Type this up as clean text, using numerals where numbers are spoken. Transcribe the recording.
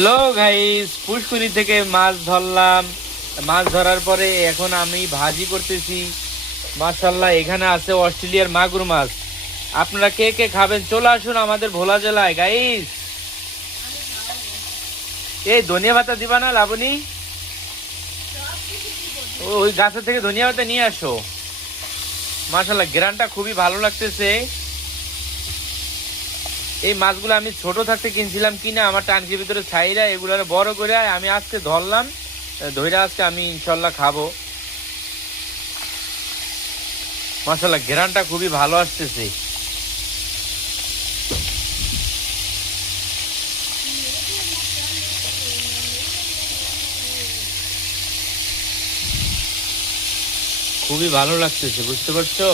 Hello guys, পুষ্করি থেকে মাছ ধরলাম। মাছ ধরার পরে এখন আমি ভাজি করতেছি। মাশাল্লাহ, এখানে আছে অস্ট্রেলিয়ার মাগুর মাছ। আপনারা কে কে খাবেন চলে আসুন আমাদের ভোলা জেলায় গাইস। এই ধনিয়া পাতা দিবা না লাবণী? ওই গাছের থেকে ধনিয়া পাতা নিয়ে আসো। মাশাল্লাহ, গ্রানটা খুবই ভালো লাগতেছে। এই মাছগুলো আমি ছোট থাকতে কিনছিলাম কিনা আমার টাঙ্কির ভিতরে ছাইরা এগুলো বড় করে আমি আজকে ধরলাম। ধরে আজকে আমি ইনশাল্লাহ খাবো। মাশাল্লাহ, ঘেরানটা খুবই ভালো আসতেছে। খুবই ভালো লাগতেছে, বুঝতে পারছো?